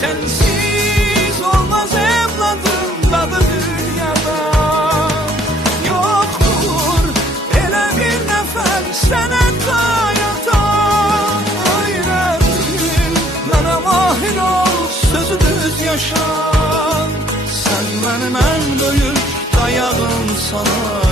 Sensiz olmaz evladım dadı dünyada. Yoktur elə bir nəfər sənə qayatan. Öyrətdim mənə mahir ol, sözü düz yaşa. Sen benim en büyük dayağım sana.